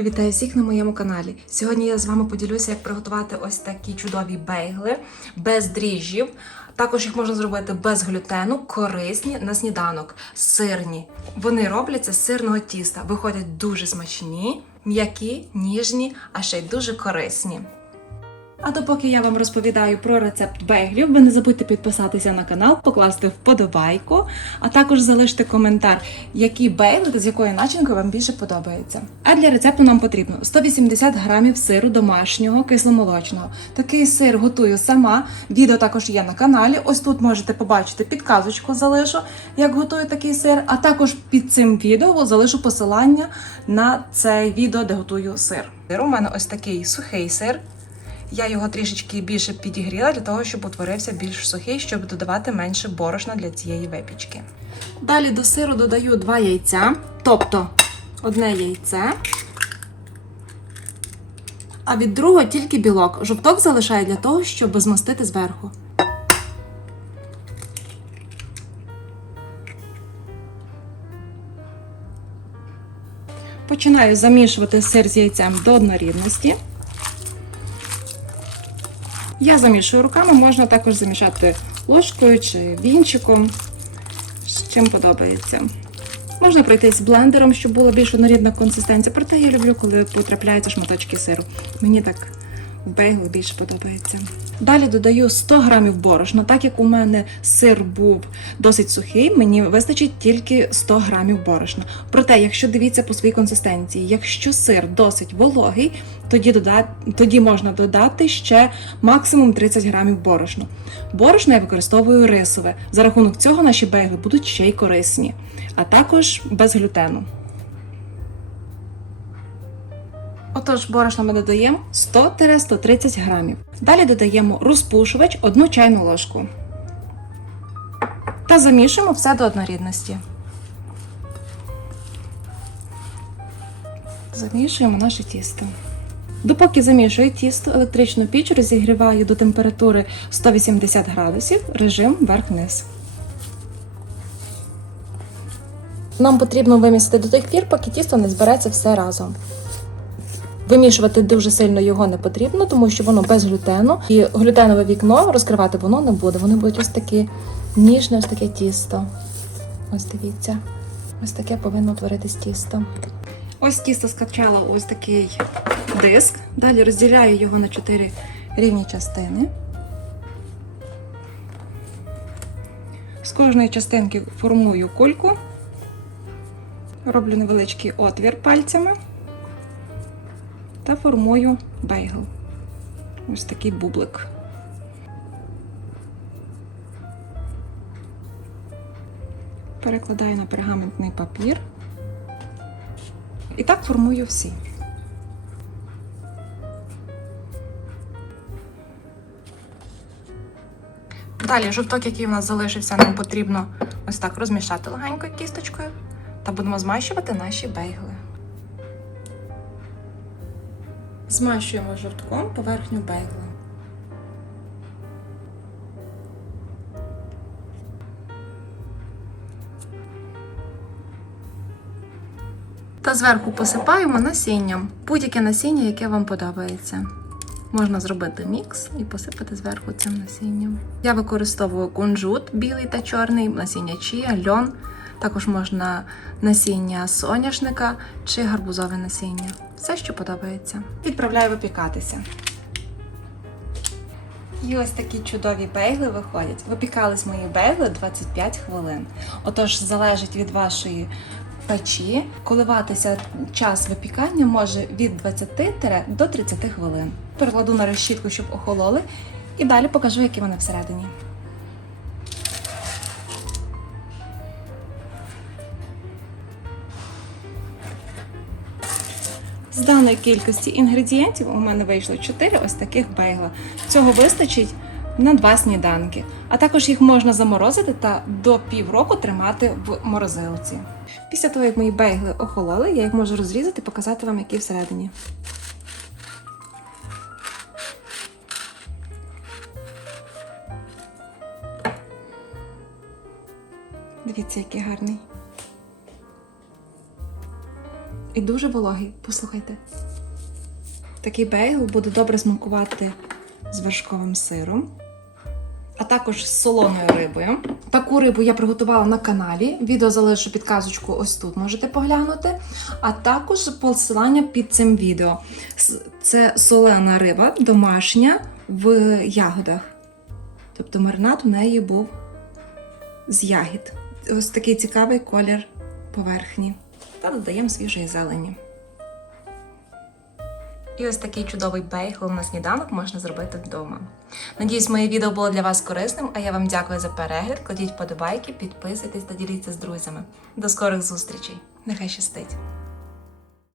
Вітаю всіх на моєму каналі. Сьогодні я з вами поділюся, як приготувати ось такі чудові бейгли без дріжджів. Також їх можна зробити без глютену, корисні на сніданок, сирні. Вони робляться з сирного тіста, виходять дуже смачні, м'які, ніжні, а ще й дуже корисні. А допоки я вам розповідаю про рецепт бейглів, ви не забудьте підписатися на канал, покласти вподобайку, а також залиште коментар, які бейгли та з якою начинкою вам більше подобається. А для рецепту нам потрібно 180 грамів сиру домашнього кисломолочного. Такий сир готую сама. Відео також є на каналі. Ось тут можете побачити підказочку, залишу, як готую такий сир. А також під цим відео залишу посилання на це відео, де готую сир. У мене ось такий сухий сир. Я його трішечки більше підігріла для того, щоб утворився більш сухий, щоб додавати менше борошна для цієї випічки. Далі до сиру додаю два яйця, тобто одне яйце, а від другого тільки білок. Жовток залишаю для того, щоб змастити зверху. Починаю замішувати сир з яйцем до однорідності. Я замішую руками, можна також замішати ложкою чи вінчиком, чим подобається. Можна пройтись блендером, щоб була більш однорідна консистенція. Проте я люблю, коли потрапляються шматочки сиру. Мені так в бейглу більше подобається. Далі додаю 100 грамів борошна. Так як у мене сир був досить сухий, мені вистачить тільки 100 грамів борошна. Проте, якщо дивіться по своїй консистенції, якщо сир досить вологий, тоді, дода... тоді можна додати ще максимум 30 грамів борошна. Борошно я використовую рисове. За рахунок цього наші бейгли будуть ще й корисні, а також без глютену. Отож, борошна ми додаємо 100-130 грамів. Далі додаємо розпушувач 1 чайну ложку. Та замішуємо все до однорідності. Замішуємо наше тісто. Допоки замішую тісто, електричну піч розігріваю до температури 180 градусів, режим верх-низ. Нам потрібно вимісити до тих пір, поки тісто не збереться все разом. Вимішувати дуже сильно його не потрібно, тому що воно без глютену. І глютенове вікно розкривати воно не буде. Вони будуть ось такі ніжне, ось таке тісто. Ось дивіться. Ось таке повинно утворитись тісто. Ось тісто скачала ось такий диск. Далі розділяю його на 4 рівні частини. З кожної частинки формую кульку. Роблю невеличкий отвір пальцями та формую бейгл. Ось такий бублик. Перекладаю на пергаментний папір. І так формую всі. Далі жовток, який у нас залишився, нам потрібно ось так розмішати легенько кісточкою та будемо змащувати наші бейгли. Змащуємо жовтком поверхню бейгла. Та зверху посипаємо насінням. Будь-яке насіння, яке вам подобається. Можна зробити мікс і посипати зверху цим насінням. Я використовую кунжут білий та чорний, насіння чія, льон. Також можна насіння соняшника чи гарбузове насіння. Все, що подобається. Відправляю випікатися. І ось такі чудові бейгли виходять. Випікались мої бейгли 25 хвилин. Отож, залежить від вашої печі. Коливатися час випікання може від 20 до 30 хвилин. Перекладу на решітку, щоб охололи, і далі покажу, які вони всередині. З даної кількості інгредієнтів у мене вийшло 4 ось таких бейгла. Цього вистачить на 2 сніданки. А також їх можна заморозити та до півроку тримати в морозилці. Після того, як мої бейгли охололи, я їх можу розрізати і показати вам, які всередині. Дивіться, який гарний. І дуже вологий. Послухайте. Такий бейгл буде добре смакувати з вершковим сиром, а також з солоною рибою. Таку рибу я приготувала на каналі. Відео залишу підказочку ось тут можете поглянути. А також посилання під цим відео. Це солена риба домашня в ягодах. Тобто маринад у неї був з ягід. Ось такий цікавий колір поверхні. Та додаємо свіжої зелені. І ось такий чудовий бейгл на сніданок можна зробити вдома. Надіюсь, моє відео було для вас корисним, а я вам дякую за перегляд. Кладіть вподобайки, підписуйтесь та діліться з друзями. До скорих зустрічей. Нехай щастить!